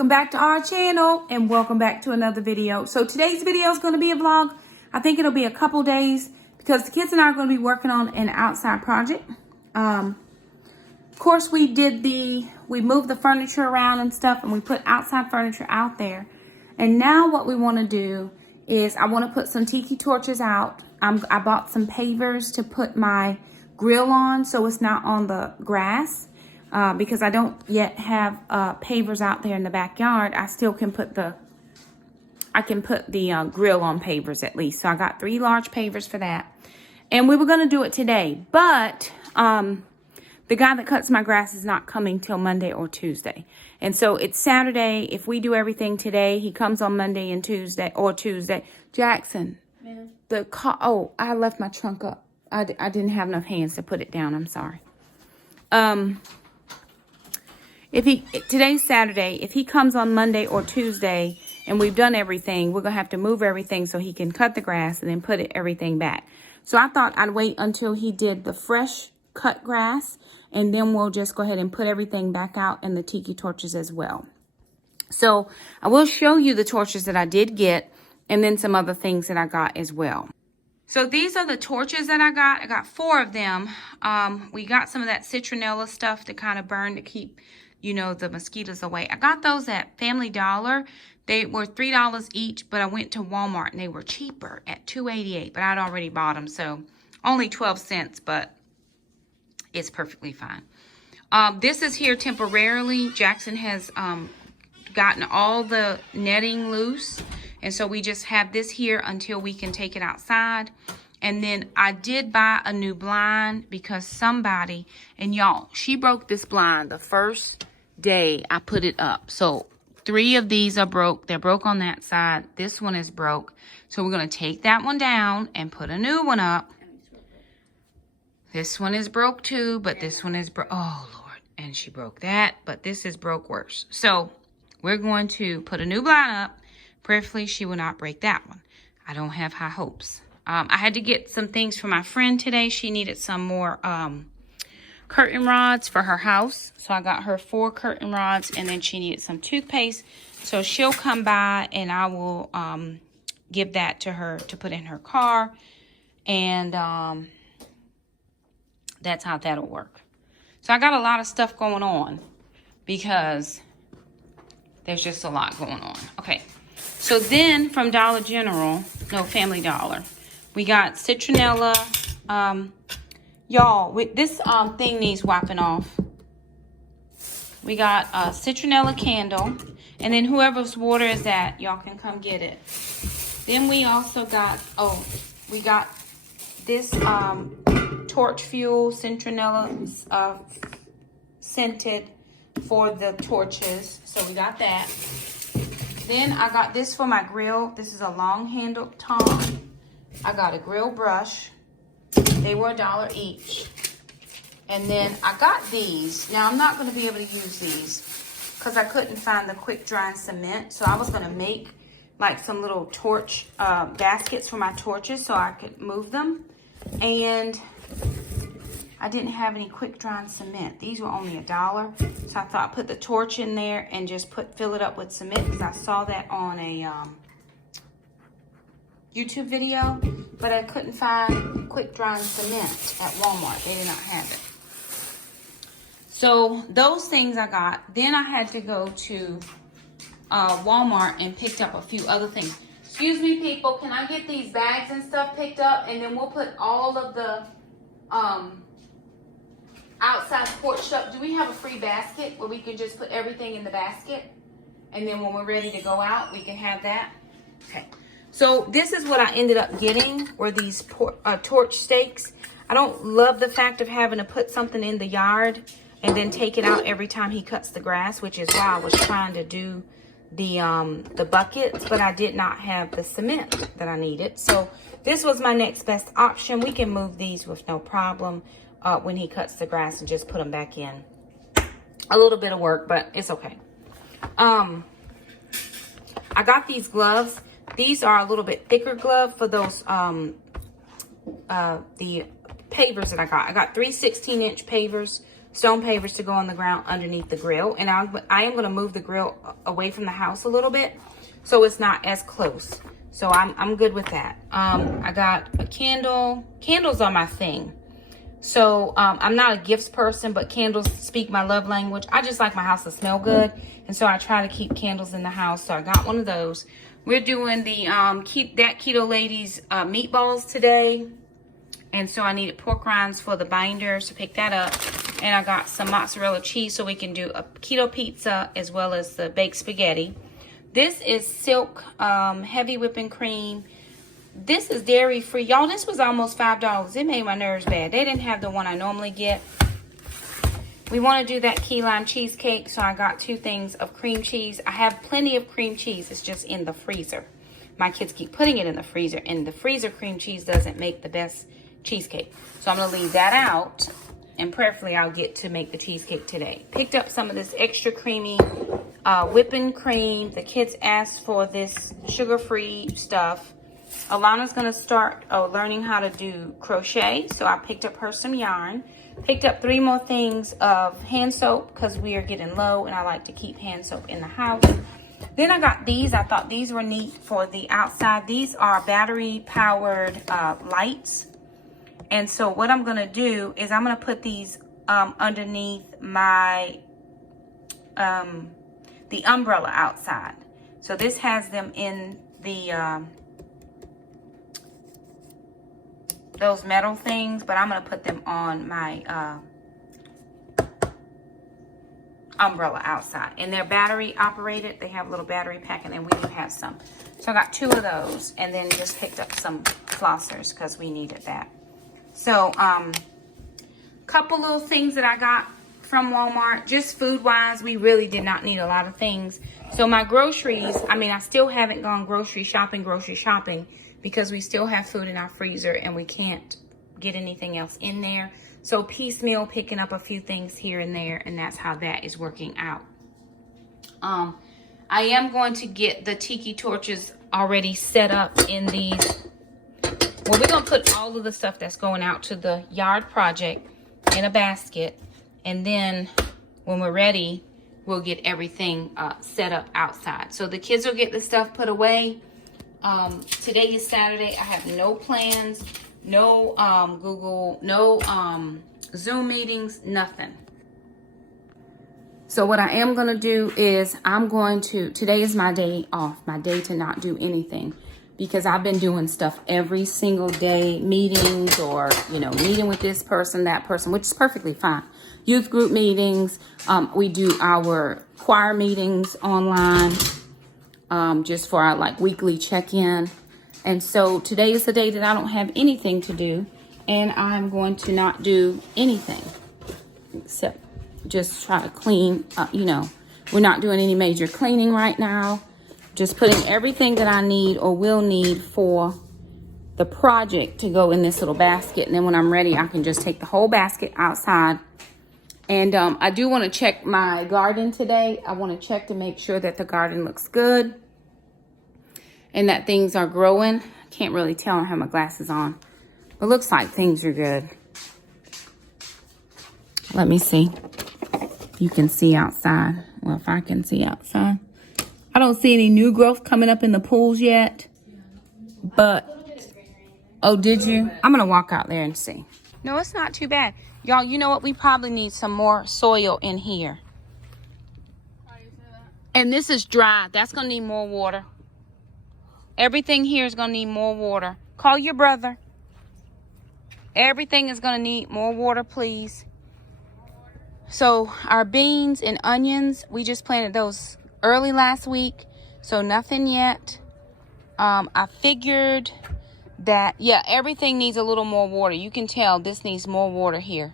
Welcome back to our channel and welcome back to another video. So today's video is going to be a vlog. I think it'll be a couple days because the kids and I are going to be working on an outside project. Of course, we moved the furniture around and stuff, and we put outside furniture out there. And now what we want to do is I want to put some Tiki torches out. I bought some pavers to put my grill on so it's not on the grass. Because I don't yet have pavers out there in the backyard. I still can put the grill on pavers at least. So I got 3 large pavers for that. And we were going to do it today. But the guy that cuts my grass is not coming till Monday or Tuesday. And so it's Saturday. If we do everything today, he comes on Monday and Tuesday or Tuesday. Jackson, yeah. Oh, I left my trunk up. I didn't have enough hands to put it down. I'm sorry. Today's Saturday, if he comes on Monday or Tuesday and we've done everything, we're going to have to move everything so he can cut the grass and then put everything back. So I thought I'd wait until he did the fresh cut grass and then we'll just go ahead and put everything back out in the Tiki torches as well. So I will show you the torches that I did get and then some other things that I got as well. So these are the torches that I got. I got 4 of them. We got some of that citronella stuff to kind of burn to keep, you know, the mosquitoes away. I got those at Family Dollar. They were $3 each, but I went to Walmart and they were cheaper at $2.88, but I'd already bought them, so only 12 cents, but it's perfectly fine. This is here temporarily. Jackson has gotten all the netting loose, and so we just have this here until we can take it outside. And then I did buy a new blind because somebody, and y'all, she broke this blind the first day I put it up. So 3 of these are broke. They're broke on that side. This one is broke. So we're going to take that one down and put a new one up. This one is broke too, but this one is broke. Oh, Lord. And she broke that, but this is broke worse. So we're going to put a new blind up. Prayerfully, she will not break that one. I don't have high hopes. I had to get some things for my friend today. She needed some more curtain rods for her house. So I got her 4 curtain rods, and then she needed some toothpaste. So she'll come by and I will give that to her to put in her car. And that's how that'll work. So I got a lot of stuff going on because there's just a lot going on. Okay. So then from Dollar General, no, Family Dollar, we got citronella. Y'all, this thing needs wiping off. We got a citronella candle. And then whoever's water is that, y'all can come get it. Then we also got, we got this torch fuel citronella scented for the torches. So we got that. Then I got this for my grill. This is a long-handled tong. I got a grill brush. They were $1 each. And then I got these. Now, I'm not going to be able to use these because I couldn't find the quick drying cement. So I was going to make like some little torch baskets for my torches so I could move them. And I didn't have any quick drying cement. These were only $1. So I thought I'd put the torch in there and just fill it up with cement because I saw that on a YouTube video. But I couldn't find quick drying cement at Walmart. They did not have it. So those things I got. Then I had to go to Walmart and picked up a few other things. Excuse me, people. Can I get these bags and stuff picked up? And then we'll put all of the outside porch stuff. Do we have a free basket where we can just put everything in the basket? And then when we're ready to go out, we can have that? Okay. So this is what I ended up getting, were these torch stakes. I don't love the fact of having to put something in the yard and then take it out every time he cuts the grass, which is why I was trying to do the buckets, but I did not have the cement that I needed. So this was my next best option. We can move these with no problem when he cuts the grass and just put them back in. A little bit of work, but it's okay. I got these gloves. These are a little bit thicker glove for those the pavers that I got. I got 3 16-inch pavers stone pavers to go on the ground underneath the grill. And I am going to move the grill away from the house a little bit so it's not as close. So I'm good with that. I got a candle. Candles are my thing. So I'm not a gifts person, but candles speak my love language. I just like my house to smell good. And so I try to keep candles in the house. So I got one of those. We're doing the Keto Ladies meatballs today. And so I needed pork rinds for the binder, so pick that up. And I got some mozzarella cheese so we can do a keto pizza as well as the baked spaghetti. This is Silk heavy whipping cream. This is dairy free. Y'all, this was almost $5. It made my nerves bad. They didn't have the one I normally get. We want to do that key lime cheesecake, so I got 2 things of cream cheese. I have plenty of cream cheese. It's just in the freezer. My kids keep putting it in the freezer, and the freezer cream cheese doesn't make the best cheesecake. So I'm going to leave that out, and prayerfully I'll get to make the cheesecake today. Picked up some of this extra creamy whipping cream. The kids asked for this sugar-free stuff. Alana's going to start learning how to do crochet, so I picked up her some yarn. Picked up 3 more things of hand soap because we are getting low and I like to keep hand soap in the house. Then I got these. I thought these were neat for the outside. These are battery powered lights. And so what I'm going to do is I'm going to put these underneath my the umbrella outside. So this has them in the those metal things, but I'm going to put them on my umbrella outside. And they're battery operated. They have a little battery pack, and then we do have some. So I got 2 of those, and then just picked up some flossers because we needed that. So couple little things that I got from Walmart, just food wise. We really did not need a lot of things. So my groceries, I mean, I still haven't gone grocery shopping because we still have food in our freezer and we can't get anything else in there. So piecemeal picking up a few things here and there, and that's how that is working out. I am going to get the Tiki torches already set up in these. Well, we're going to put all of the stuff that's going out to the yard project in a basket. And then when we're ready, we'll get everything set up outside. So the kids will get the stuff put away. Today is Saturday. I have no plans, no Zoom meetings, nothing. So what I am going to do is today is my day off, my day to not do anything. Because I've been doing stuff every single day, meetings or, meeting with this person, that person, which is perfectly fine. Youth group meetings. We do our choir meetings online just for our weekly check-in. And so today is the day that I don't have anything to do. And I'm going to not do anything except just try to clean. We're not doing any major cleaning right now. Just putting everything that I need or will need for the project to go in this little basket. And then when I'm ready, I can just take the whole basket outside. And I do want to check my garden today. I want to check to make sure that the garden looks good and that things are growing. I can't really tell. I don't have my glasses on. It looks like things are good. Let me see if you can see outside. Well, if I can see outside. I don't see any new growth coming up in the pools yet. But, oh, did you? I'm going to walk out there and see. No, it's not too bad. Y'all, you know what? We probably need some more soil in here. And this is dry. That's going to need more water. Everything here is going to need more water. Call your brother. Everything is going to need more water, please. So, our beans and onions, we just planted those early last week, so nothing yet. I figured that, yeah, everything needs a little more water. You can tell this needs more water here.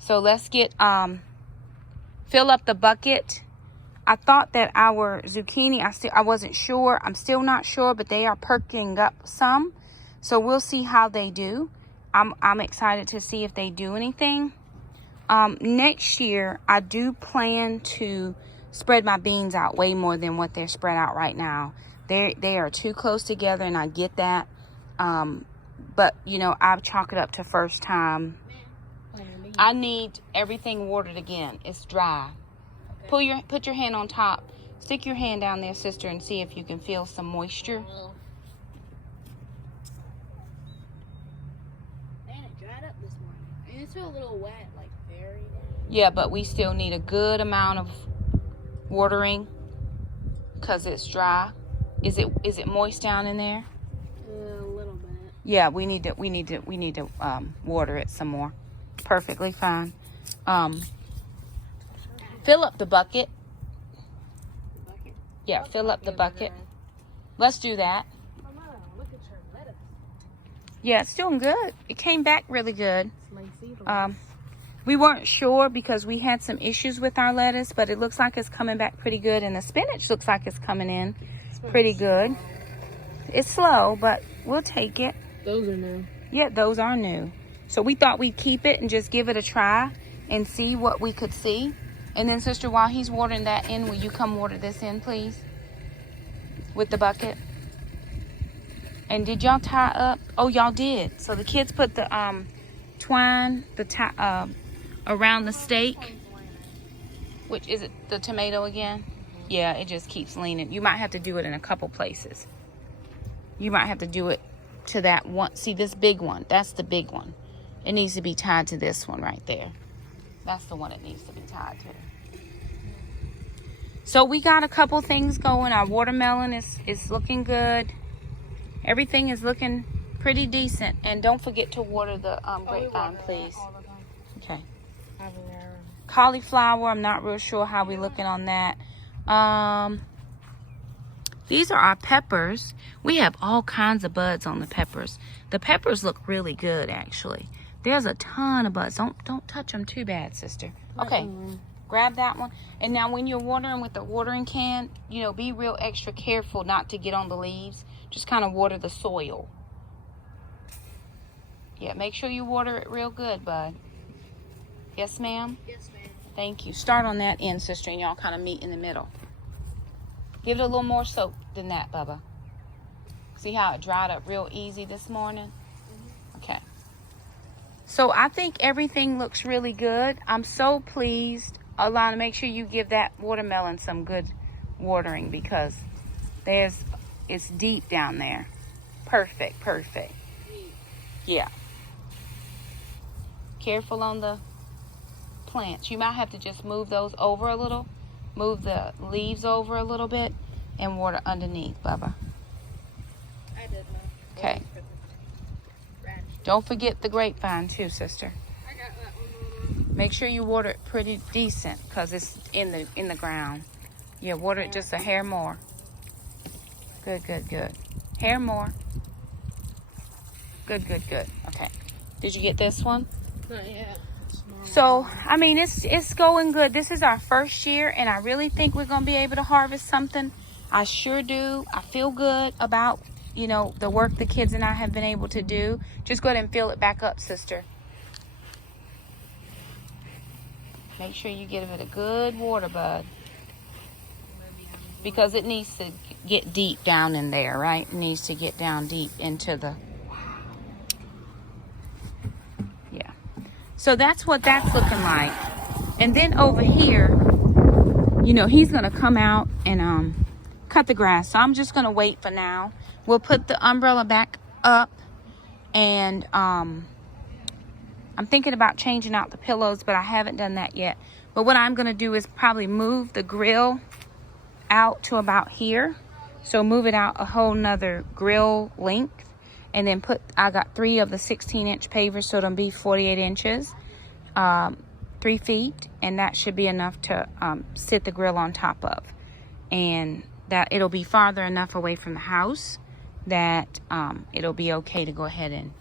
So let's get, fill up the bucket. I thought that our zucchini, I wasn't sure. I'm still not sure, but they are perking up some. So we'll see how they do. I'm excited to see if they do anything. Next year, I do plan to spread my beans out way more than what they're spread out right now. They are too close together, and I get that. But, I've chalked it up to first time I need everything watered again. It's dry. Okay. Put your hand on top. Stick your hand down there, sister, and see if you can feel some moisture. Man, it dried up this morning. And it's still a little wet, like very wet. Yeah, but we still need a good amount of watering because it's dry. Is it moist down in there? A little bit. Yeah, we need to water it some more. Perfectly fine. Fill up the bucket. Yeah, fill up the bucket. Let's do that. Mama, look at your lettuce. Yeah, it's doing good. It came back really good. We weren't sure because we had some issues with our lettuce, but it looks like it's coming back pretty good, and the spinach looks like it's coming in pretty good. It's slow, but we'll take it. Those are new. Yeah, those are new. So we thought we'd keep it and just give it a try and see what we could see. And then, sister, while he's watering that in, will you come water this in, please? With the bucket. And did y'all tie up? Oh, y'all did. So the kids put the twine around the steak. Which is it? The tomato again? Yeah, it just keeps leaning. You might have to do it in a couple places. You might have to do it to that one. See, this big one. That's the big one. It needs to be tied to this one right there. That's the one it needs to be tied to. So we got a couple things going. Our watermelon is looking good. Everything is looking pretty decent. And don't forget to water the grapevine, please. Okay. Cauliflower, I'm not real sure how we're looking on that. These are our peppers. We have all kinds of buds on the peppers. The peppers look really good, actually. There's a ton of buds. Don't touch them too bad, sister. Okay, grab that one. And now when you're watering with the watering can, you know, be real extra careful not to get on the leaves. Just kind of water the soil. Yeah, make sure you water it real good, bud. Yes, ma'am? Yes, ma'am. Thank you. Start on that end, sister, and y'all kind of meet in the middle. Give it a little more soap than that, Bubba. See how it dried up real easy this morning? Okay. So I think everything looks really good. I'm so pleased. Alana, make sure you give that watermelon some good watering because it's deep down there. Perfect, perfect. Yeah. Careful on the plants. You might have to just move those over a little. Move the leaves over a little bit and water underneath, Bubba. I did know. Okay. Don't forget the grapevine too, sister. I got that one. Make sure you water it pretty decent because it's in the ground. Yeah, water it just a hair more. Good, good, good. Hair more. Good, good, good. Okay. Did you get this one? Not yet. So, I mean, it's going good. This is our first year, and I really think we're going to be able to harvest something. I sure do. I feel good about, you know, the work the kids and I have been able to do. Just go ahead and fill it back up, sister. Make sure you give it a good water, bud. Because it needs to get deep down in there, right? It needs to get down deep into the... Yeah. So that's what that's looking like. And then over here, you know, he's going to come out and cut the grass. So I'm just going to wait for now. We'll put the umbrella back up. And I'm thinking about changing out the pillows, but I haven't done that yet. But what I'm going to do is probably move the grill out to about here. So move it out a whole nother grill length. And then I got 3 of the 16-inch pavers, so it'll be 48 inches, 3 feet. And that should be enough to sit the grill on top of. And that it'll be farther enough away from the house that it'll be okay to go ahead and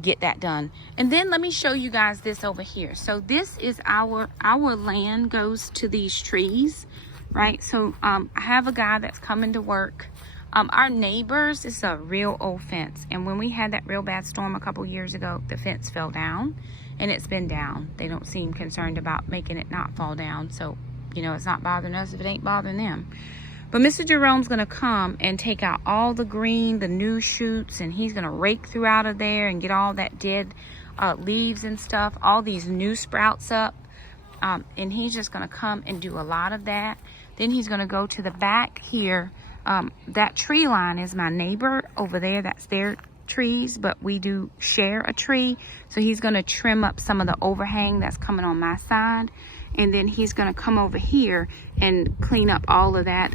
get that done. And then let me show you guys this over here. So this is our land goes to these trees, right? So I have a guy that's coming to work. Our neighbors, it's a real old fence. And when we had that real bad storm a couple years ago, the fence fell down and it's been down. They don't seem concerned about making it not fall down. So, you know, it's not bothering us if it ain't bothering them. But Mr. Jerome's going to come and take out all the green, the new shoots, and he's going to rake through out of there and get all that dead leaves and stuff, all these new sprouts up. And he's just gonna come and do a lot of that. Then he's gonna go to the back here. That tree line is my neighbor over there. That's their trees, but we do share a tree. So he's gonna trim up some of the overhang that's coming on my side. And then he's gonna come over here and clean up all of that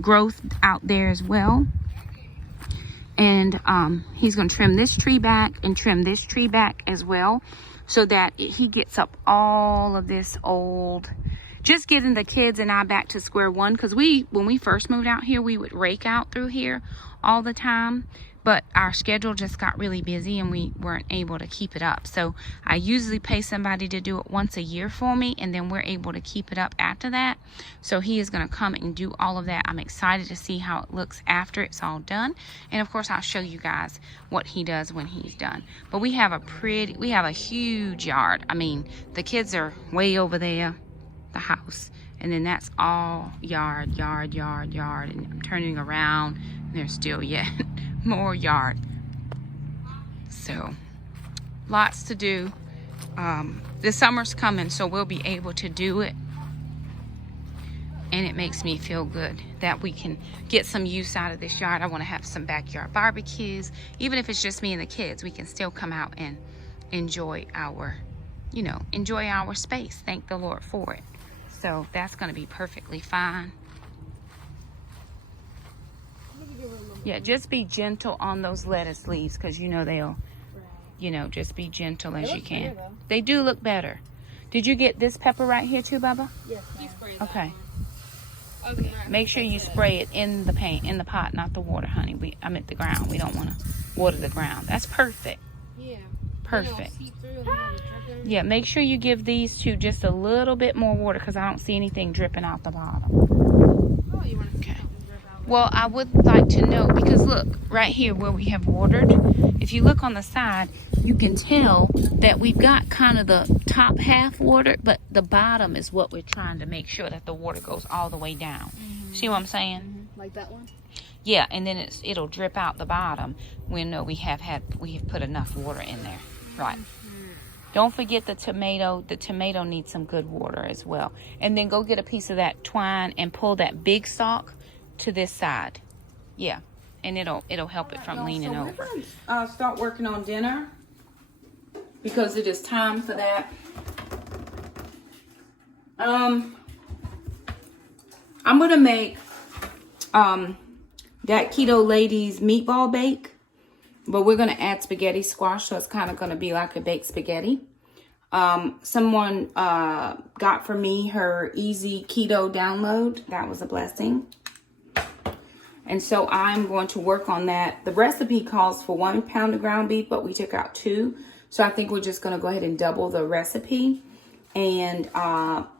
growth out there as well. And he's gonna trim this tree back and trim this tree back as well, so that he gets up all of this old, just getting the kids and I back to square one. Because when we first moved out here, we would rake out through here all the time, but our schedule just got really busy and we weren't able to keep it up. So I usually pay somebody to do it once a year for me, and then we're able to keep it up after that. So he is going to come and do all of that. I'm excited to see how it looks after it's all done, and of course I'll show you guys what he does when he's done. But we have a huge yard. I mean, the kids are way over there, the house, and then that's all yard, and I'm turning around and there's still yet more yard. So lots to do. The summer's coming, so we'll be able to do it, and it makes me feel good that we can get some use out of this yard. I want to have some backyard barbecues. Even if it's just me and the kids, we can still come out and enjoy our space. Thank the Lord for it. So that's going to be perfectly fine. Yeah, just be gentle on those lettuce leaves, because they'll, just be gentle as you can. They do look better. Did you get this pepper right here too, Bubba? Yes, okay. Okay. Make sure you spray it in the pot, not the water, honey. I meant the ground. We don't want to water the ground. That's perfect. Yeah. Perfect. Yeah, make sure you give these two just a little bit more water, because I don't see anything dripping out the bottom. Oh, you want to see something drip out? Well, I would like to know, because look, right here where we have watered, if you look on the side, you can tell that we've got kind of the top half watered, but the bottom is what we're trying to make sure that the water goes all the way down. Mm-hmm. See what I'm saying? Mm-hmm. Like that one? Yeah, and then it'll drip out the bottom when we have put enough water in there. Right. Mm-hmm. Don't forget the tomato. The tomato needs some good water as well. And then go get a piece of that twine and pull that big stalk to this side. Yeah, and it'll help it from leaning over. We're gonna start working on dinner, because it is time for that. I'm gonna make that Keto Lady's meatball bake, but we're gonna add spaghetti squash, so it's kind of gonna be like a baked spaghetti. Someone got for me her easy keto download. That was a blessing. And so I'm going to work on that. The recipe calls for 1 pound of ground beef, but we took out 2. So I think we're just going to go ahead and double the recipe. And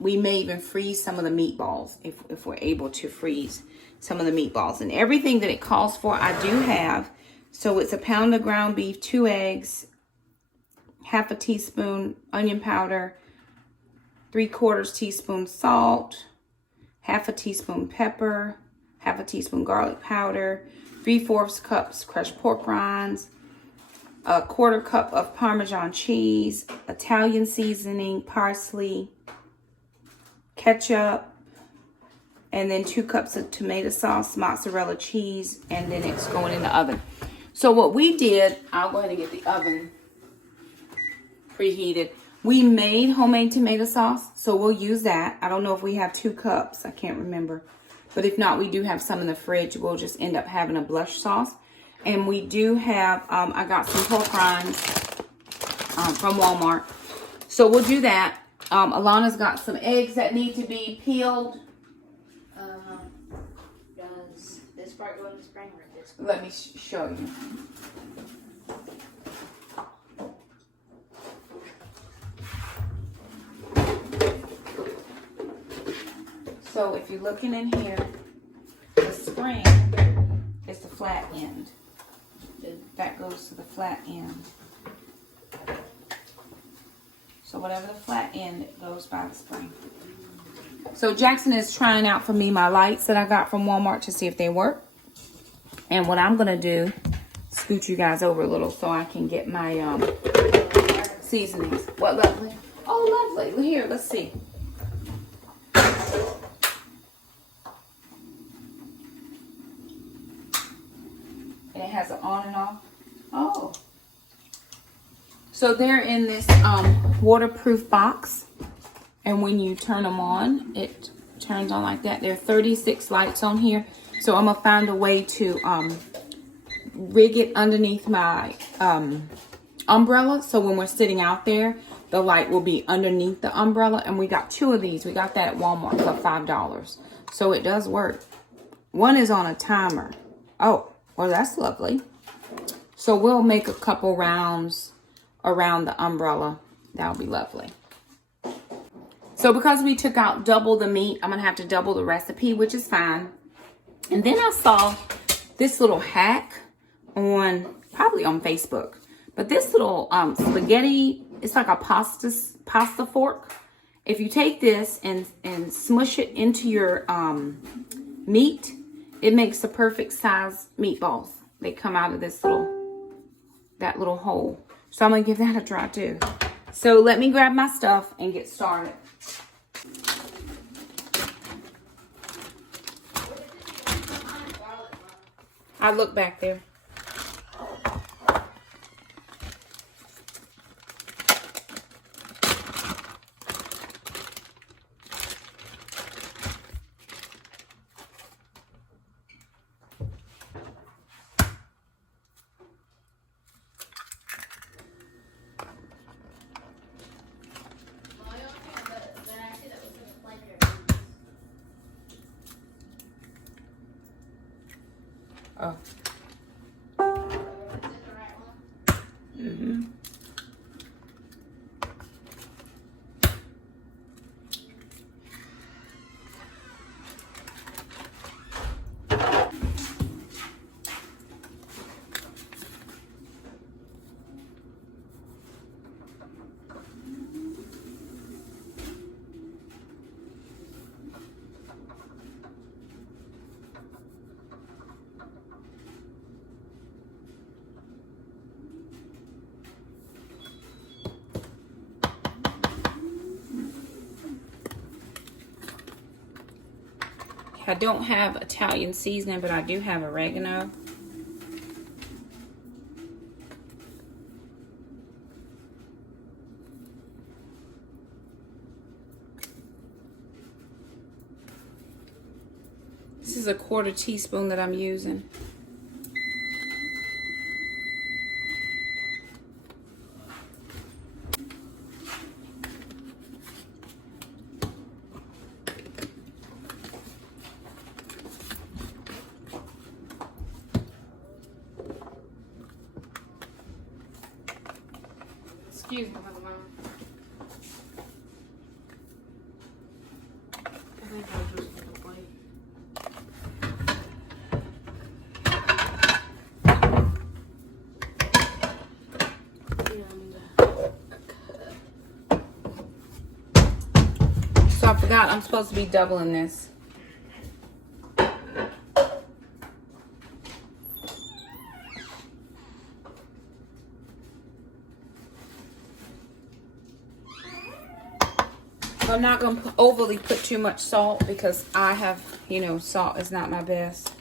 we may even freeze some of the meatballs if we're able to freeze some of the meatballs. And everything that it calls for, I do have. So it's 1 pound of ground beef, 2 eggs, half a teaspoon onion powder, 3/4 teaspoon salt, half a teaspoon pepper, half a teaspoon garlic powder, 3/4 cups crushed pork rinds, 1/4 cup of Parmesan cheese, Italian seasoning, parsley, ketchup, and then 2 cups of tomato sauce, mozzarella cheese, and then it's going in the oven. So what we did, I'll go ahead and get the oven preheated. We made homemade tomato sauce, so we'll use that. I don't know if we have 2 cups. I can't remember. But if not, we do have some in the fridge. We'll just end up having a blush sauce. And we do have, I got some pork rinds from Walmart. So we'll do that. Alana's got some eggs that need to be peeled. Does this part go in the spring or this part? Let me show you. So if you're looking in here, the spring is the flat end. That goes to the flat end. So whatever the flat end, it goes by the spring. So Jackson is trying out for me my lights that I got from Walmart to see if they work. And what I'm going to do, scoot you guys over a little so I can get my seasonings. What, lovely? Oh, lovely. Here, let's see. And it has an on and off. Oh. So they're in this waterproof box. And when you turn them on, it turns on like that. There are 36 lights on here. So I'm going to find a way to rig it underneath my umbrella. So when we're sitting out there, the light will be underneath the umbrella. And we got 2 of these. We got that at Walmart for $5. So it does work. One is on a timer. Oh, well, that's lovely. So we'll make a couple rounds around the umbrella. That'll be lovely. So because we took out double the meat, I'm going to have to double the recipe, which is fine. And then I saw this little hack probably on Facebook. But this little spaghetti, it's like a pasta fork. If you take this and smush it into your meat, it makes the perfect size meatballs. They come out of this that little hole. So I'm going to give that a try too. So let me grab my stuff and get started. I look back there. Oh. Mm-hmm. I don't have Italian seasoning, but I do have oregano. This is a 1/4 teaspoon that I'm using. Excuse me for the moment. I think I'll just put the plate. So I forgot I'm supposed to be doubling this. I'm not going to overly put too much salt because I have, salt is not my best.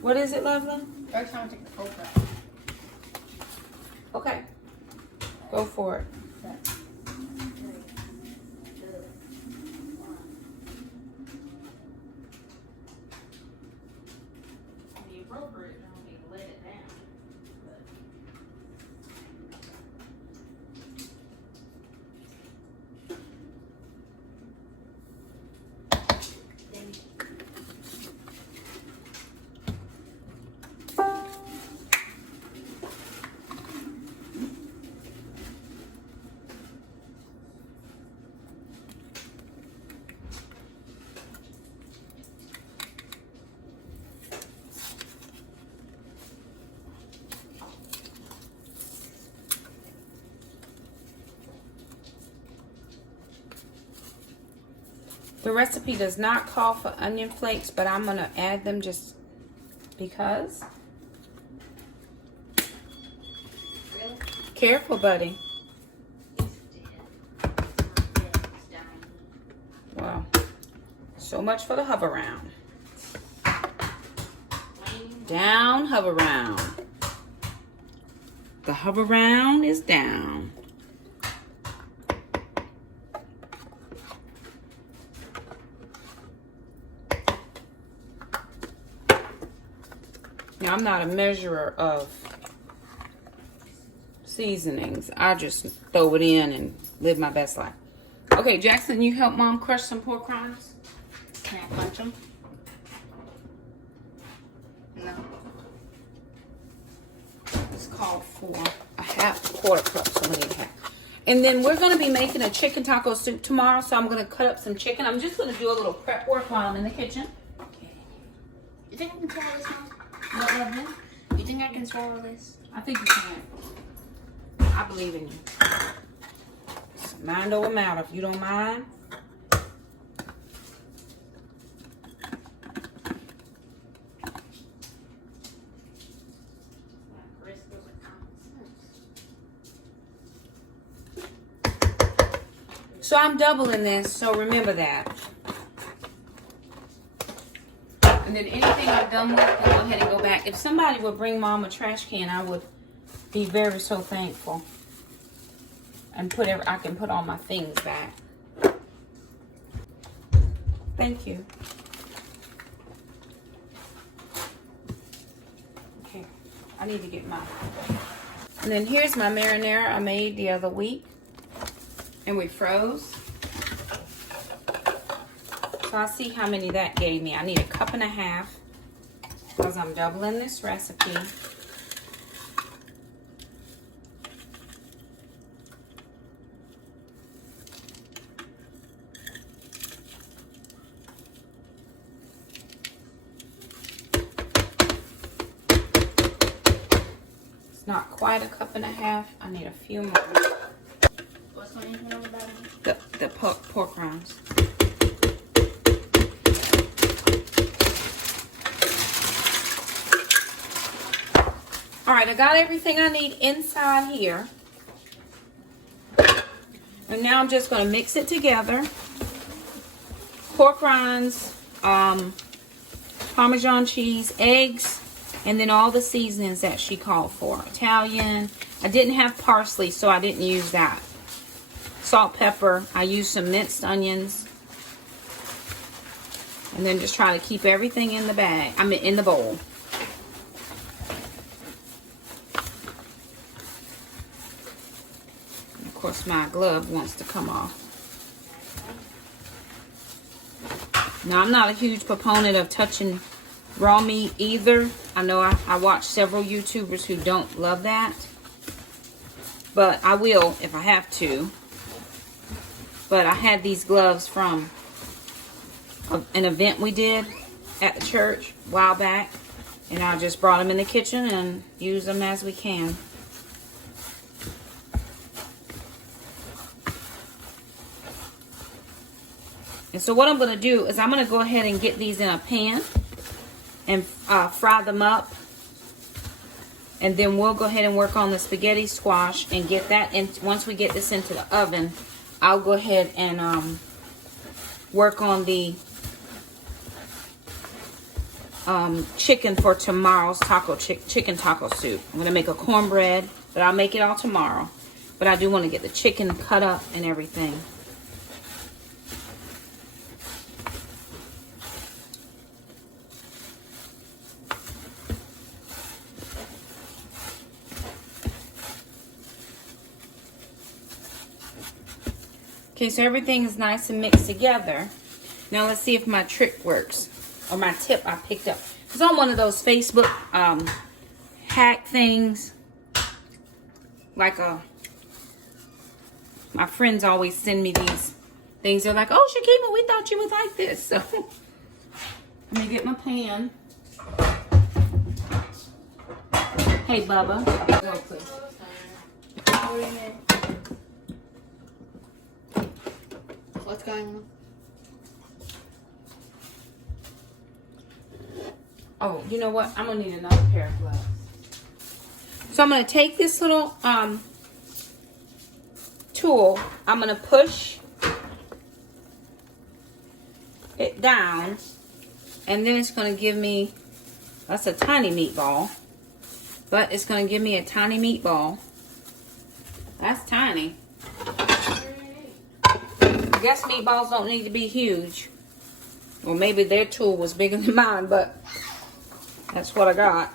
What is it, lovely? First time I take the cold out. Okay. Go for it. The appropriate don't need to let it down. The recipe does not call for onion flakes, but I'm going to add them just because. Really? Careful, buddy. Well, so much for the hover round. Down, hover round. The hover round is down. Now, I'm not a measurer of seasonings. I just throw it in and live my best life. Okay, Jackson, you help Mom crush some pork rinds? Can I punch them? No. It's called for a quarter cup, so we need half. And then we're going to be making a chicken taco soup tomorrow, so I'm going to cut up some chicken. I'm just going to do a little prep work while I'm in the kitchen. Okay. You think I can swallow this, Mom? What, Evelyn? You think I can swallow this? I think you can. I believe in you. It's mind over matter. If you don't mind. So I'm doubling this, so remember that. And then anything I've done with, I'll go ahead and go back. If somebody would bring Mom a trash can, I would be very so thankful. And I can put all my things back. Thank you. Okay, I need to get my. And then here's my marinara I made the other week. And we froze. So I'll see how many that gave me. I need 1.5 cups because I'm doubling this recipe. It's not quite 1.5 cups. I need a few more. What's going on about The pork rinds. All right, I got everything I need inside here. And now I'm just going to mix it together. Pork rinds, Parmesan cheese, eggs, and then all the seasonings that she called for. Italian. I didn't have parsley, so I didn't use that. Salt, pepper. I used some minced onions. And then just try to keep everything in the bag. I mean, in the bowl. And of course, my glove wants to come off. Now, I'm not a huge proponent of touching raw meat either. I know I watch several YouTubers who don't love that. But I will if I have to. But I had these gloves from an event we did at the church a while back. And I just brought them in the kitchen and use them as we can. And so what I'm going to do is I'm going to go ahead and get these in a pan and fry them up. And then we'll go ahead and work on the spaghetti squash and get that in. Once we get this into the oven, I'll go ahead and work on the chicken for tomorrow's chicken taco soup. I'm going to make a cornbread, but I'll make it all tomorrow. But I do want to get the chicken cut up and everything. Okay, so everything is nice and mixed together. Now let's see if my trick works. Or my tip I picked up. It's on one of those Facebook hack things. Like my friends always send me these things. They're like, oh, Shakema, we thought you would like this. So let me get my pan. Hey, Bubba. Go, please. What do you mean? What's going on? Oh, you know what? I'm gonna need another pair of gloves. So I'm gonna take this little tool. I'm gonna push it down, and then it's gonna give me, that's a tiny meatball, but it's gonna give me a tiny meatball. That's tiny. I guess meatballs don't need to be huge. Well, maybe their tool was bigger than mine, but that's what I got.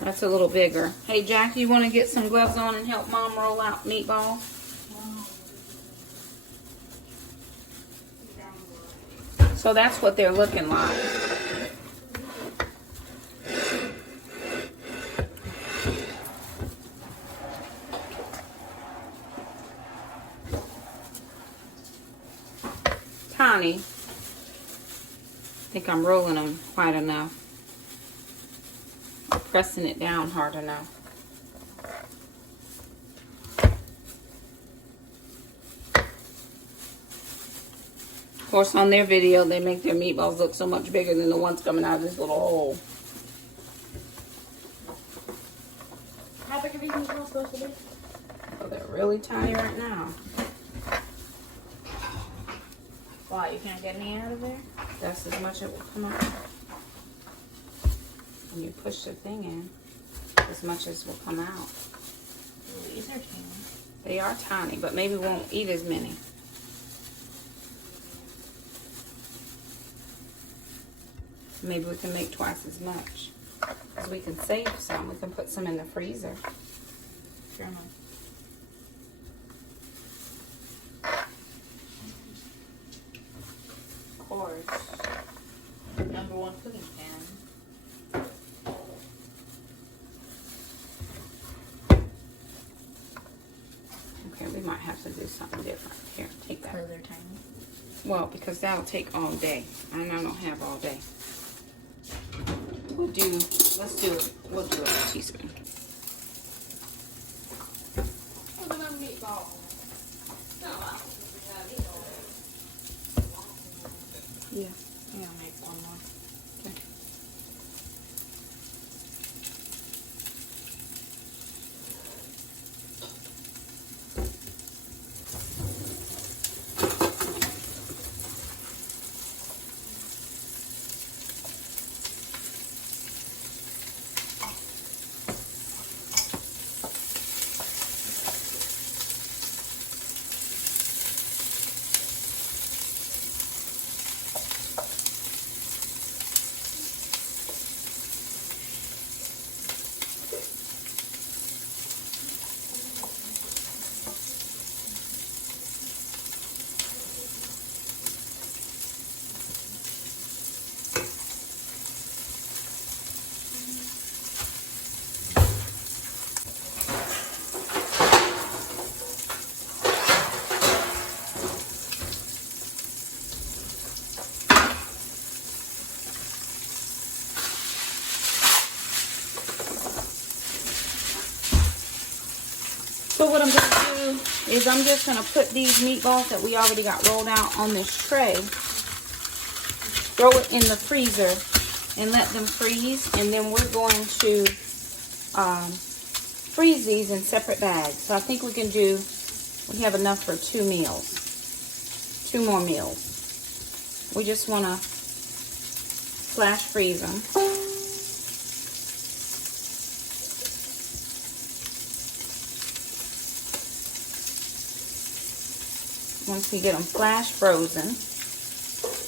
That's a little bigger. Hey, Jack, you want to get some gloves on and help Mom roll out meatballs? So that's what they're looking like. Tiny. I think I'm rolling them quite enough. I'm pressing it down hard enough. Of course, on their video, they make their meatballs look so much bigger than the ones coming out of this little hole. How big are these meatballs supposed to be? Oh, they're really tiny right now. Wow, you can't get any out of there? That's as much it will come out. When you push the thing in, as much as will come out. Ooh, these are tiny. They are tiny, but maybe we won't eat as many. Maybe we can make twice as much. Because we can save some. We can put some in the freezer. Sure enough. Of course. #1 cooking pan. Okay, we might have to do something different. Here, take that. Because they're tiny. Well, because that'll take all day. And I don't have all day. We'll do a teaspoon. Look at them meatballs. Yeah. Yeah, I'll make one more. Okay. So what I'm going to do is I'm just going to put these meatballs that we already got rolled out on this tray, throw it in the freezer, and let them freeze. And then we're going to freeze these in separate bags. So I think we have enough for 2 meals, 2 more meals. We just want to flash freeze them. Once we get them flash frozen,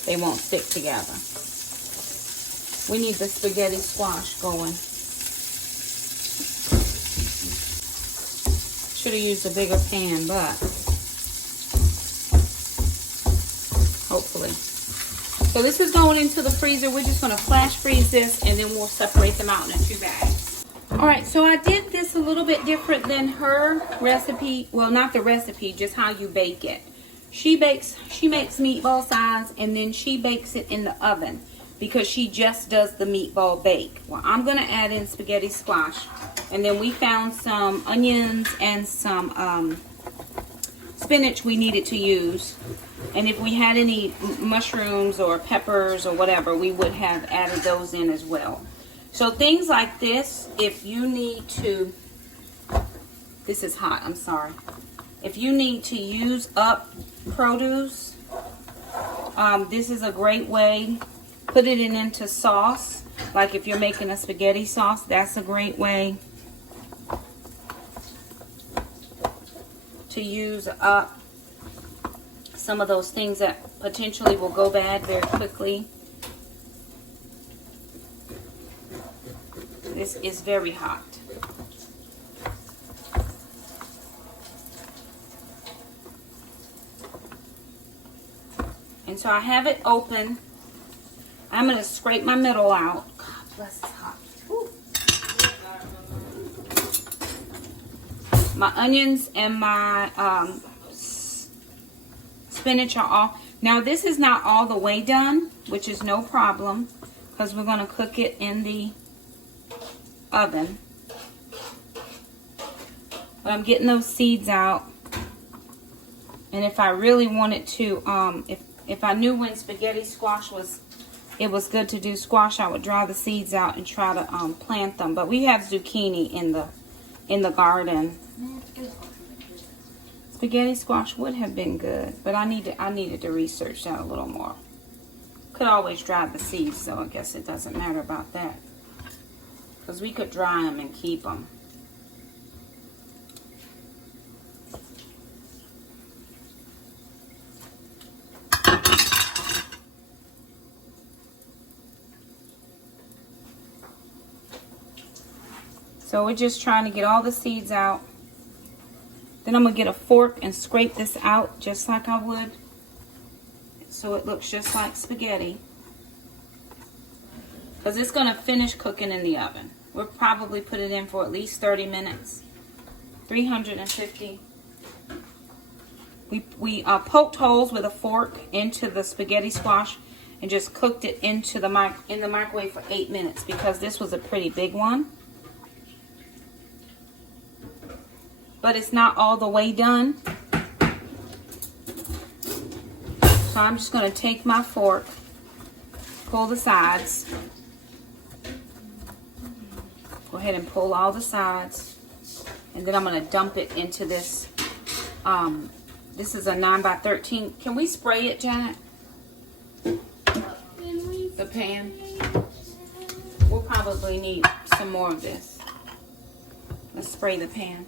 they won't stick together. We need the spaghetti squash going. Should have used a bigger pan, but hopefully. So this is going into the freezer. We're just going to flash freeze this, and then we'll separate them out in 2 bags. All right, so I did this a little bit different than her recipe. Well, not the recipe, just how you bake it. She makes meatball size, and then she bakes it in the oven because she just does the meatball bake. Well, I'm going to add in spaghetti squash, and then we found some onions and some spinach we needed to use. And if we had any mushrooms or peppers or whatever, we would have added those in as well. So things like this, if you need to, this is hot, I'm sorry. If you need to use up produce, this is a great way. Put it into sauce. Like if you're making a spaghetti sauce, that's a great way to use up some of those things that potentially will go bad very quickly. This is very hot. And so I have it open. I'm going to scrape my middle out. God bless, it's hot. Woo. My onions and my spinach are all. Now this is not all the way done, which is no problem, because we're going to cook it in the oven. But I'm getting those seeds out. And if I really wanted to, if I knew when spaghetti squash it was good to do squash, I would dry the seeds out and try to plant them. But we have zucchini in the garden. Spaghetti squash would have been good, but I needed to research that a little more. Could always dry the seeds, so I guess it doesn't matter about that. Because we could dry them and keep them. So we're just trying to get all the seeds out. Then I'm going to get a fork and scrape this out just like I would, so it looks just like spaghetti. Because it's going to finish cooking in the oven. We'll probably put it in for at least 30 minutes. 350. We poked holes with a fork into the spaghetti squash and just cooked it into the microwave for 8 minutes because this was a pretty big one. But it's not all the way done. So I'm just going to take my fork, pull the sides. Go ahead and pull all the sides. And then I'm going to dump it into this. This is a 9x13. Can we spray it, Janet? The pan? We'll probably need some more of this. Let's spray the pan.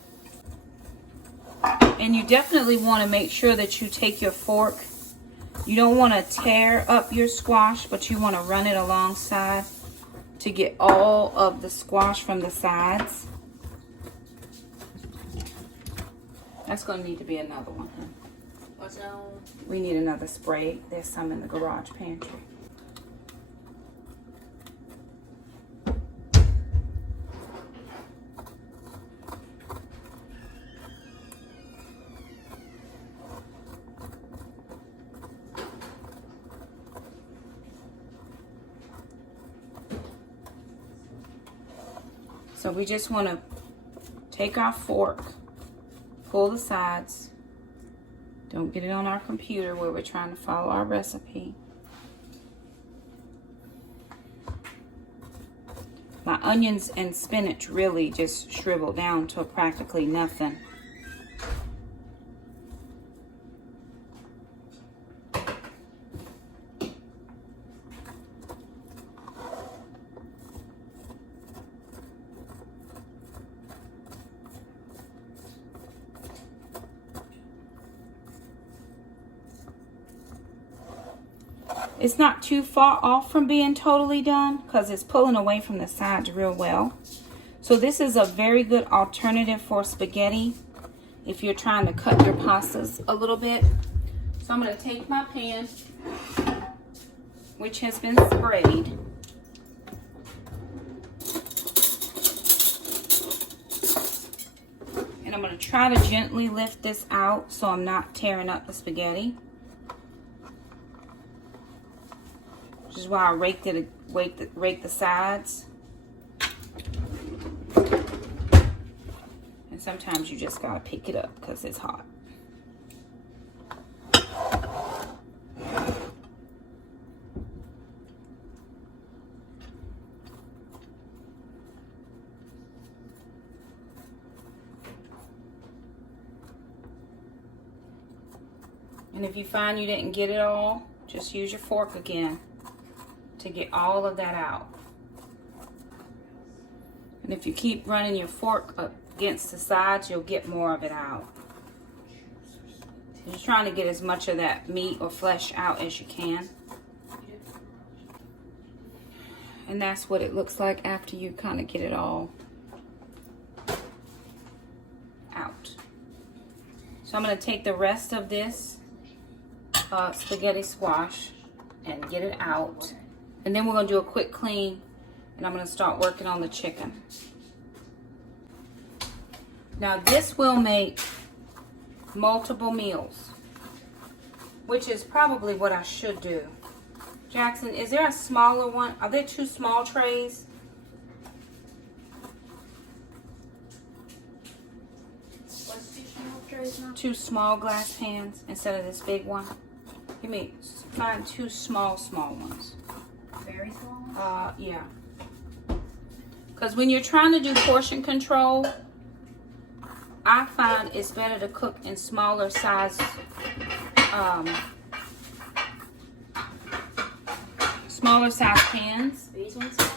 And you definitely want to make sure that you take your fork. You don't want to tear up your squash, but you want to run it alongside to get all of the squash from the sides. That's going to need to be another one. What's that one? We need another spray. There's some in the garage pantry. So we just want to take our fork, pull the sides. Don't get it on our computer where we're trying to follow our recipe. My onions and spinach really just shriveled down to practically nothing. It's not too far off from being totally done because it's pulling away from the sides real well. So this is a very good alternative for spaghetti if you're trying to cut your pastas a little bit. So I'm going to take my pan, which has been sprayed. And I'm going to try to gently lift this out so I'm not tearing up the spaghetti. Which is why I rake the sides. And sometimes you just gotta pick it up because it's hot. And if you find you didn't get it all, just use your fork again to get all of that out. And if you keep running your fork up against the sides, you'll get more of it out. You're trying to get as much of that meat or flesh out as you can. And that's what it looks like after you kind of get it all out. So I'm going to take the rest of this spaghetti squash and get it out. And then we're going to do a quick clean, and I'm going to start working on the chicken. Now this will make multiple meals, which is probably what I should do. Jackson, is there a smaller one? Are there 2 small trays? What's 2 small trays now? 2 small glass pans instead of this big one. Find 2 small ones. Very small ones? Yeah. Because when you're trying to do portion control, I find it's better to cook in smaller size, pans. These ones small?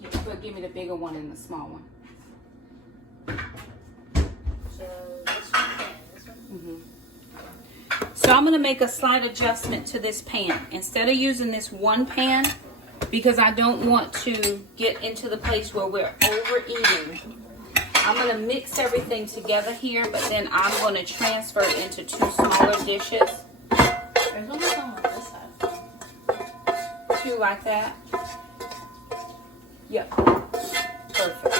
Yeah, but give me the bigger one and the small one. So this one? So I'm going to make a slight adjustment to this pan. Instead of using this one pan, because I don't want to get into the place where we're overeating, I'm going to mix everything together here, but then I'm going to transfer it into 2 smaller dishes. There's only some on this side. 2 like that. Yep. Perfect.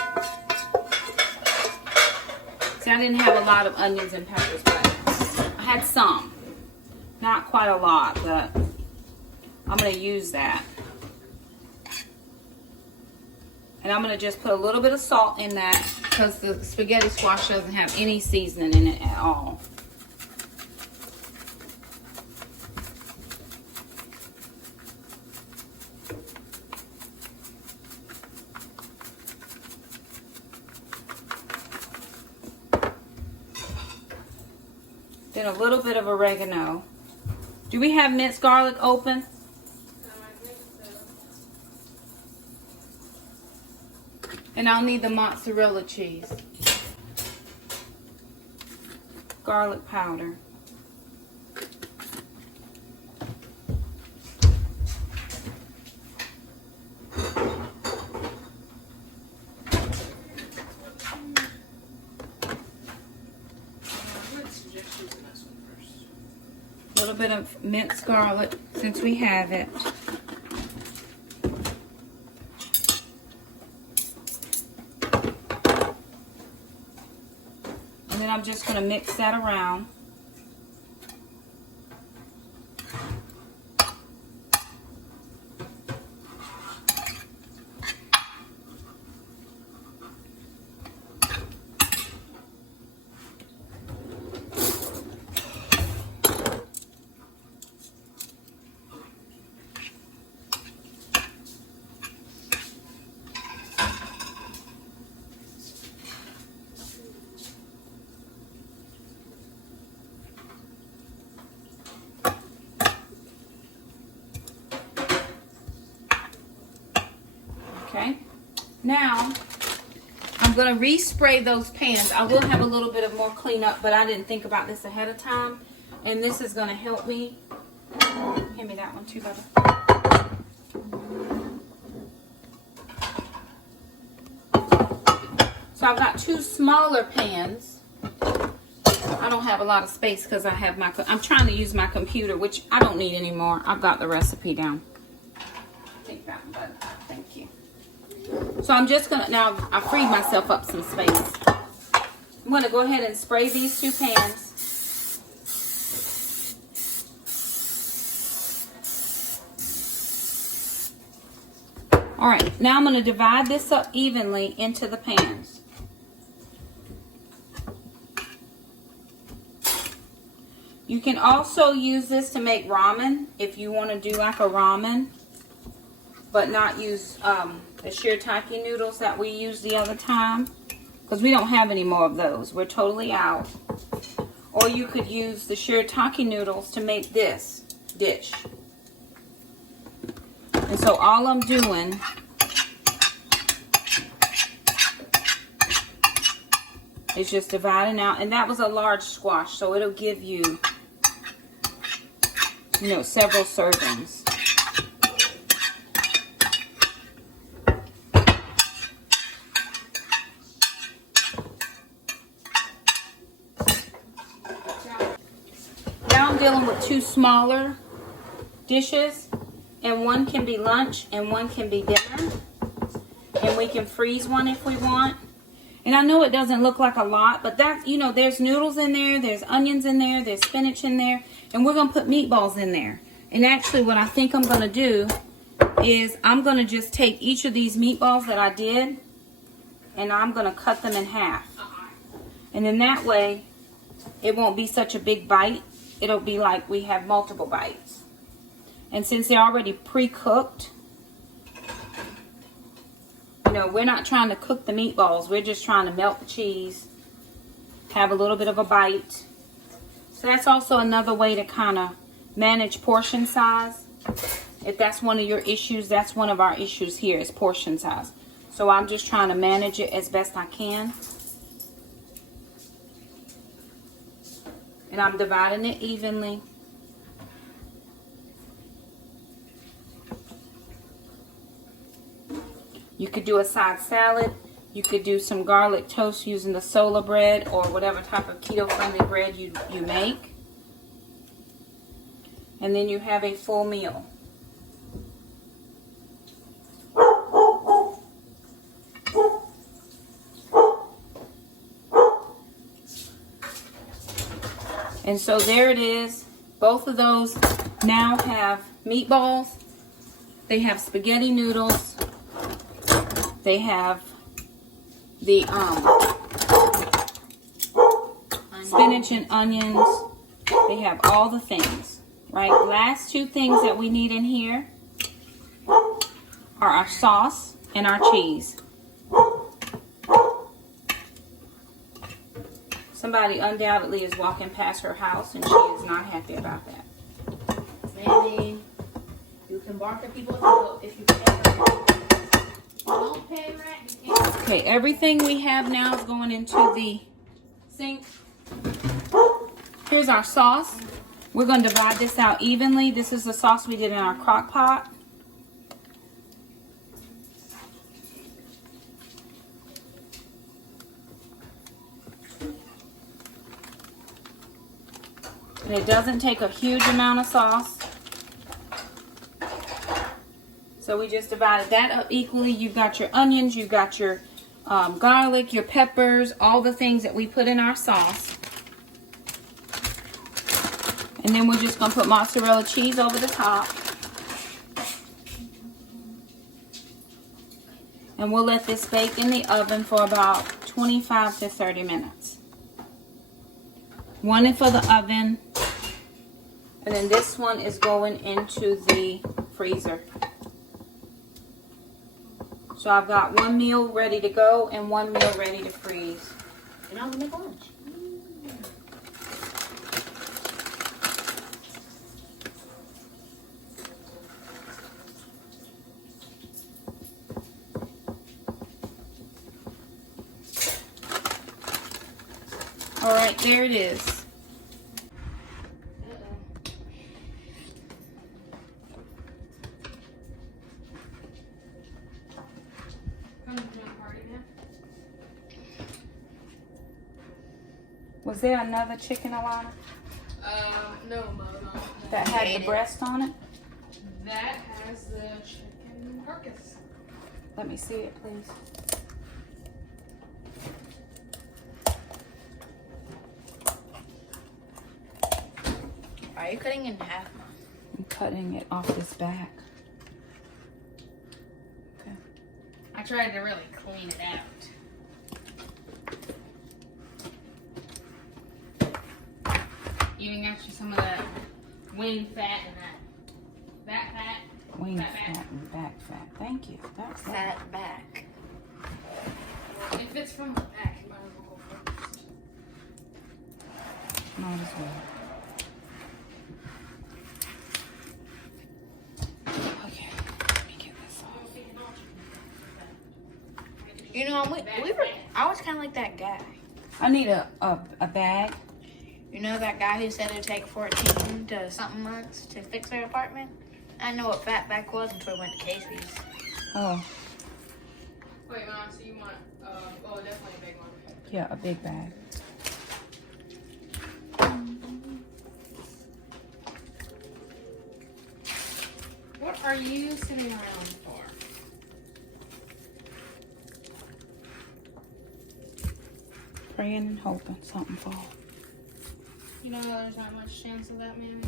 See, I didn't have a lot of onions and peppers, but I had some. Not quite a lot, but I'm going to use that. And I'm going to just put a little bit of salt in that because the spaghetti squash doesn't have any seasoning in it at all. Then a little bit of oregano. Do we have minced garlic open? And I'll need the mozzarella cheese. Garlic powder. A little bit of minced garlic since we have it. And then I'm just going to mix that around. Okay, now I'm going to respray those pans. I will have a little bit of more cleanup, but I didn't think about this ahead of time. And this is going to help me. Hand me that one too, Bubba. So I've got 2 smaller pans. I don't have a lot of space because I have I'm trying to use my computer, which I don't need anymore. I've got the recipe down. Take that one, bud. Thank you. So I'm just going to, now I freed myself up some space. I'm going to go ahead and spray these 2 pans. All right, now I'm going to divide this up evenly into the pans. You can also use this to make ramen if you want to do like a ramen, but not use the shirataki noodles that we used the other time, because we don't have any more of those. We're totally out. Or you could use the shirataki noodles to make this dish. And so all I'm doing is just dividing out. And that was a large squash, so it'll give you, you know, several servings. Now I'm dealing with two smaller dishes, and one can be lunch and one can be dinner. And we can freeze one if we want. And I know it doesn't look like a lot, but that's, you know, there's noodles in there, there's onions in there, there's spinach in there, and we're going to put meatballs in there. And actually what I think I'm going to do is I'm going to just take each of these meatballs that I did, and I'm going to cut them in half. And then that way, it won't be such a big bite. It'll be like we have multiple bites. And since they're already pre-cooked, you know, we're not trying to cook the meatballs. We're just trying to melt the cheese, have a little bit of a bite. So that's also another way to kind of manage portion size. If that's one of your issues, that's one of our issues here is portion size. So I'm just trying to manage it as best I can. And I'm dividing it evenly. You could do a side salad. You could do some garlic toast using the sola bread or whatever type of keto-friendly bread you make. And then you have a full meal. And so there it is. Both of those now have meatballs. They have spaghetti noodles. They have the spinach and onions. They have all the things, right? Last two things that we need in here are our sauce and our cheese. Somebody undoubtedly is walking past her house and she is not happy about that. Maybe you can bark at people if you pay rent. Don't pay rent, you can't. Okay, everything we have now is going into the sink. Here's our sauce. We're going to divide this out evenly. This is the sauce we did in our crock pot. And it doesn't take a huge amount of sauce. So we just divided that up equally. You've got your onions, you've got your garlic, your peppers, all the things that we put in our sauce. And then we're just going to put mozzarella cheese over the top. And we'll let this bake in the oven for about 25 to 30 minutes. One in for the oven. And then this one is going into the freezer. So I've got one meal ready to go and one meal ready to freeze. And I'm gonna make lunch. All right, there it is. Was there another chicken alive? No, Mom. That had the breast on it? That has the chicken carcass. Let me see it, please. Why are you cutting it in half, Mom? I'm cutting it off this back. Okay. I tried to really clean it out. Even got you some of that wing fat and that fat. Wing fat and back fat. Thank you. That's Fat back. If it's from the back, you might as well go first. Might as well. Okay, let me get this off. You know, I was kind of like that guy. I need a bag. You know that guy who said it'd take 14 to something months to fix their apartment? I know what fatback was until I went to Casey's. Oh, Wait, Mom, so you want, definitely a big one. yeah, a big bag. What are you sitting around for? Praying and hoping something falls. You know there's not much chance of that, Mammy?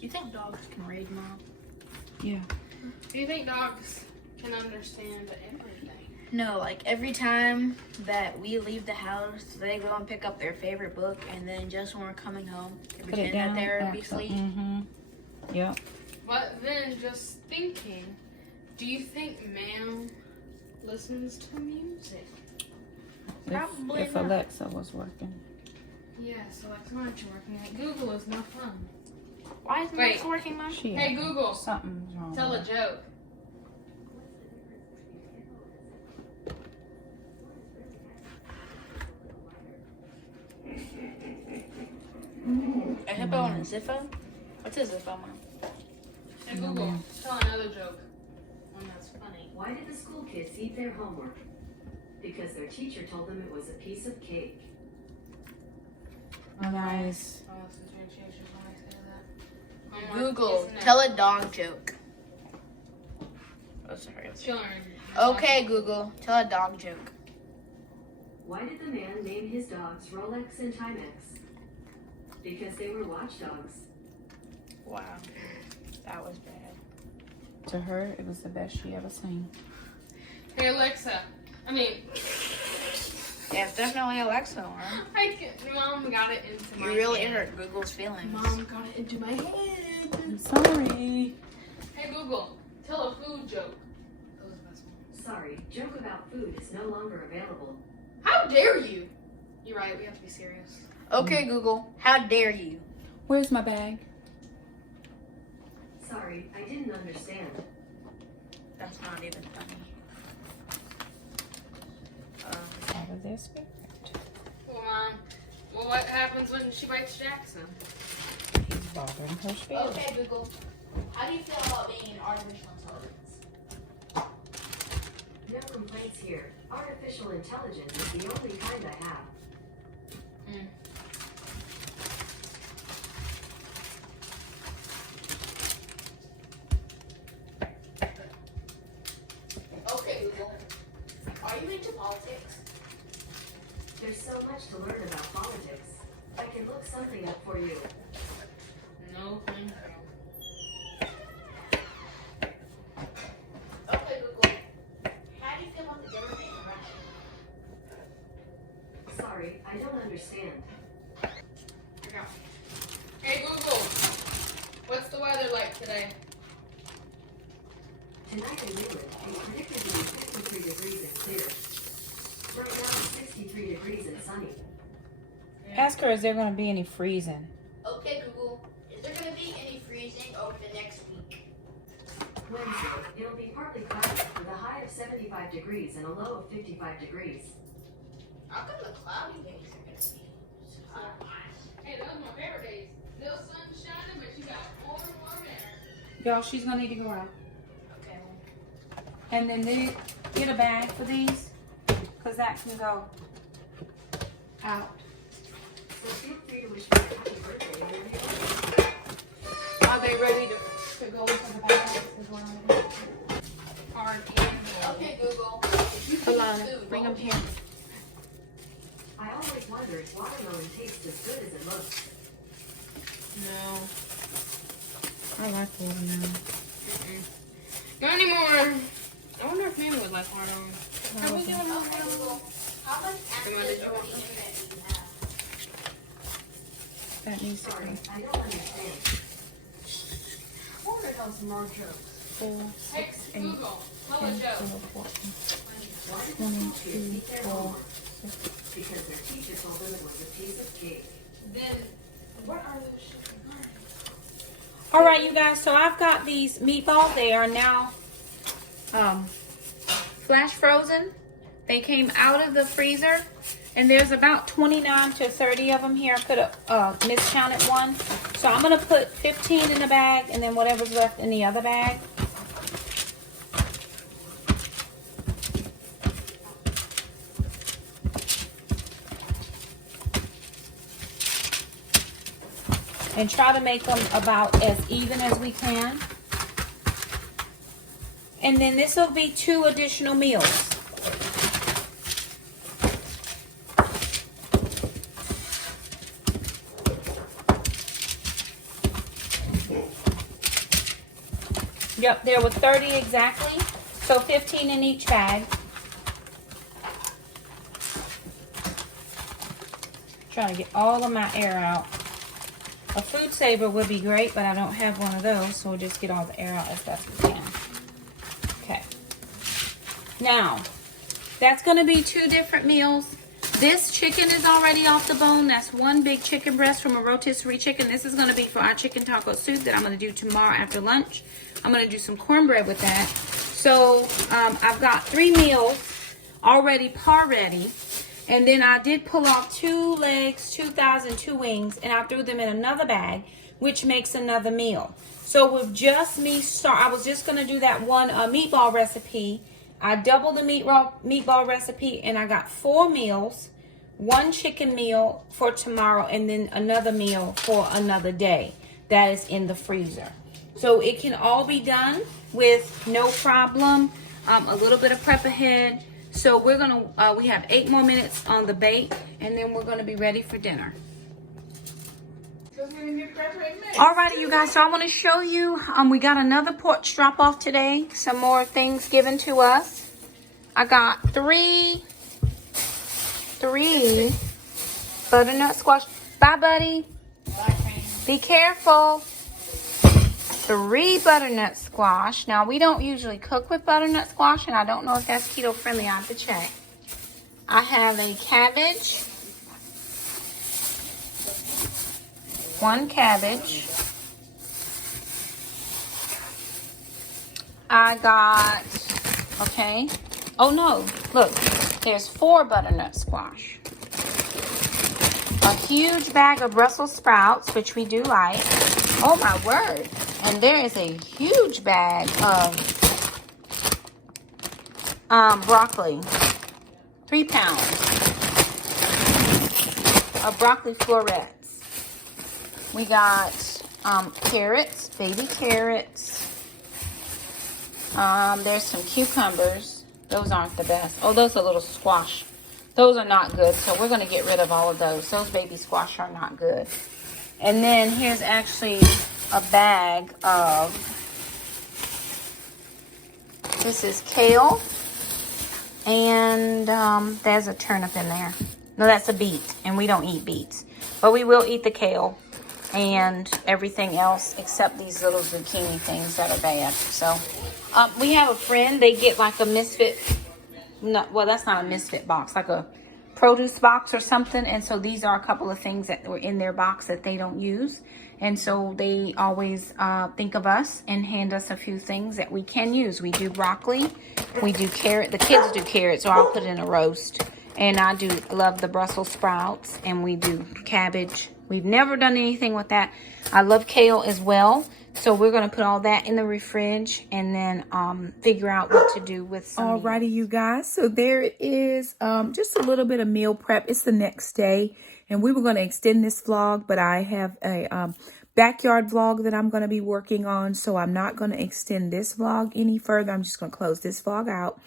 You think dogs can read, Mom? Yeah. Do you think dogs can understand everything? No, like every time that we leave the house, they go and pick up their favorite book, and then just when we're coming home, they Put it pretend down. that they're asleep. Mm-hmm. Yep. But then, just thinking, do you think Ma'am listens to music? Probably If not. Alexa was working. Yes, Alexa, why aren't you working at Google is no fun. Why isn't Wait. this working, Mom? She Hey, Google, something's wrong. tell a with her. joke. A hippo and a ziffo? What's a ziffo, Mom? Hey, Google, tell another joke. One that's funny. Why did the school kids eat their homework? Because their teacher told them it was a piece of cake. Nice. Oh, that's differentiation. Why I say that? Homework Google, isn't tell it? a dog joke. Oh, sorry. Children. Okay, Google, tell a dog joke. Why did the man name his dogs Rolex and Timex? Because they were watchdogs. Wow, that was bad. To her, it was the best she ever seen. Hey, Alexa. Yeah, it's definitely Alexa, Mom. Mom got it into my You really head. hurt Google's feelings. Mom got it into my head. I'm sorry. Hey, Google, tell a food joke. That was the best one. Sorry, joke about food is no longer available. How dare you? You're right, we have to be serious. Okay, Google, how dare you? Where's my bag? Sorry, I didn't understand. That's not even funny. Out of their spirit. Well, Mom, what happens when she bites Jackson? He's bothering her spirit. Okay, Google, how do you feel about being an artificial intelligence? No complaints here. Artificial intelligence is the only kind I have. Okay, Google, are you into politics? There's so much to learn about politics. I can look something up for you. No, thank you. Okay, Google, how do you feel about the government in Russia? Sorry, I don't understand. Here we go. Hey, Google, what's the weather like today? Tonight in Leland, it's predicted to be 53 degrees and clear. Right now it's 63 degrees and sunny. Ask her, is there going to be any freezing? Okay, Google, is there going to be any freezing over the next week? Wednesday, it'll be partly cloudy with a high of 75 degrees and a low of 55 degrees. How come the cloudy days are going to be hot? Hey, those are my favorite days. Little sun shining, but you got warm air. Y'all, she's going to need to go out. Okay. And then get a bag for these, because that can go out. So feel free to wish me a happy birthday whenever you like. Are they ready to go into the bags as well? Hard Okay, Google, if you Hold could on, eat food, bring what them would here. I always wonder if watermelon tastes as good as it looks. No. I like watermelon. Got any more? I wonder if Mammy would like watermelon. Can we do Okay, another Google, how much access Remember the over joke? the internet do you have? That needs to Sorry, be I don't understand. I want to tell some more jokes. 4, Text 8, Google. Tell a 10, joke. 12, 14, Why did the school kids 22, eat their 4. homework? Because their teacher told them it was a piece of cake. then what are those chicken? All right, you guys. So I've got these meatballs. They are now flash frozen. They came out of the freezer, and there's about 29 to 30 of them here. I put a miscounted one. So I'm gonna put 15 in the bag, and then whatever's left in the other bag. And try to make them about as even as we can. And then this will be 2 additional meals. Yep, there were 30 exactly. So 15 in each bag. Trying to get all of my air out. A food saver would be great, but I don't have one of those, so we'll just get all the air out as best we can. Okay. Now, that's going to be 2 different meals. This chicken is already off the bone. That's 1 big chicken breast from a rotisserie chicken. This is going to be for our chicken taco soup that I'm going to do tomorrow after lunch. I'm going to do some cornbread with that. So, I've got 3 meals already par ready. And then I did pull off 2 legs, 2 thighs, and 2 wings, and I threw them in another bag, which makes another meal. So with just me, I was just going to do that one meatball recipe. I doubled the meatball recipe, and I got 4 meals, 1 chicken meal for tomorrow, and then another meal for another day that is in the freezer. So it can all be done with no problem, a little bit of prep ahead. So we're gonna, we have 8 more minutes on the bake, and then we're gonna be ready for dinner. Alrighty, you guys, so I wanna show you, we got another porch drop off today. Some more things given to us. I got 3 butternut squash. Bye, buddy. Bye, Frank. Be careful. 3 butternut squash. Now, we don't usually cook with butternut squash, and I don't know if that's keto friendly. I have to check. I have a cabbage. 1 cabbage. I got, okay. Oh, no. Look, there's 4 butternut squash. A huge bag of Brussels sprouts, which we do like. Oh, my word. And there is a huge bag of broccoli. 3 pounds of broccoli florets. We got carrots, baby carrots. There's some cucumbers. Those aren't the best. Oh, those are little squash. Those are not good, so we're going to get rid of all of those. Those baby squash are not good. And then here's actually a bag of, this is kale, and there's a turnip in there. No, that's a beet, and we don't eat beets. But we will eat the kale and everything else except these little zucchini things that are bad. So we have a friend, they get like a misfit, no, well, that's not a misfit box, like a produce box or something. And so these are a couple of things that were in their box that they don't use. And so they always think of us and hand us a few things that we can use. We do broccoli, we do carrot. The kids do carrot, so I'll put it in a roast. And I do love the Brussels sprouts, and we do cabbage. We've never done anything with that. I love kale as well. So we're going to put all that in the fridge and then figure out what to do with some Alrighty, you guys. So there is just a little bit of meal prep. It's the next day, and we were going to extend this vlog, but I have a backyard vlog that I'm going to be working on. So I'm not going to extend this vlog any further. I'm just going to close this vlog out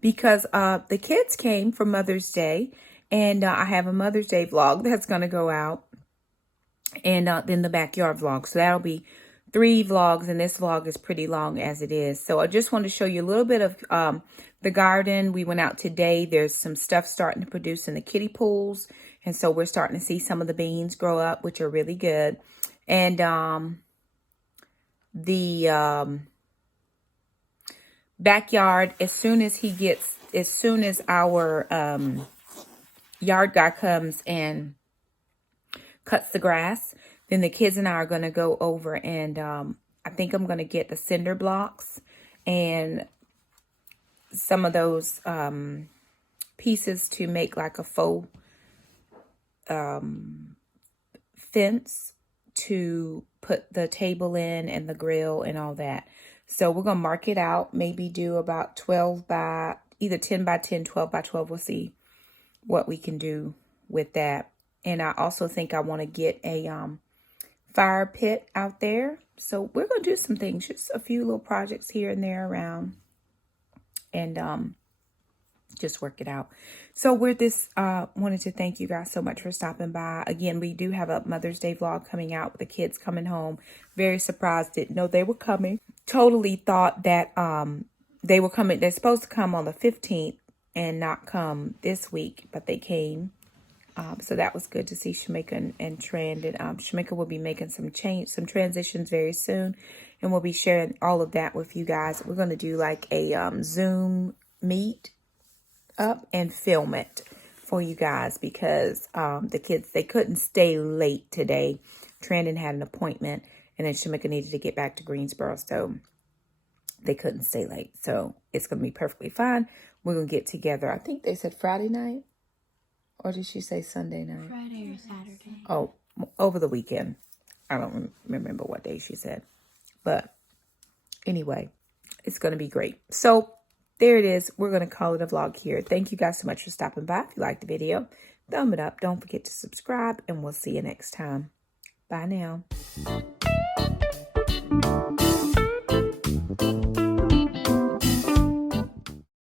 because the kids came for Mother's Day, and I have a Mother's Day vlog that's going to go out, and then the backyard vlog. So that'll be 3 vlogs, and this vlog is pretty long as it is. So I just want to show you a little bit of the garden. We went out today. There's some stuff starting to produce in the kiddie pools, and so we're starting to see some of the beans grow up, which are really good. And the backyard, as soon as our yard guy comes cuts the grass. Then the kids and I are going to go over and I think I'm going to get the cinder blocks and some of those pieces to make like a faux fence to put the table in and the grill and all that. So we're going to mark it out, maybe do about 12 by, either 10 by 10, 12 by 12. We'll see what we can do with that. And I also think I want to get a fire pit out there. So we're going to do some things, just a few little projects here and there around, and just work it out. So we're wanted to thank you guys so much for stopping by. Again, we do have a Mother's Day vlog coming out with the kids coming home. Very surprised, didn't know they were coming. Totally thought that they were coming. They're supposed to come on the 15th and not come this week, but they came. So that was good to see Shakema and Trend. And Shakema will be making some transitions very soon. And we'll be sharing all of that with you guys. We're going to do like a Zoom meet up and film it for you guys because the kids, they couldn't stay late today. Trandon had an appointment, and then Shakema needed to get back to Greensboro, so they couldn't stay late. So it's going to be perfectly fine. We're going to get together. I think they said Friday night, or did she say Sunday night? Friday or Saturday. Oh, over the weekend. I don't remember what day she said, but anyway, it's going to be great. So there it is. We're going to call it a vlog here. Thank you guys so much for stopping by. If you liked the video, thumb it up. Don't forget to subscribe, and we'll see you next time. Bye now.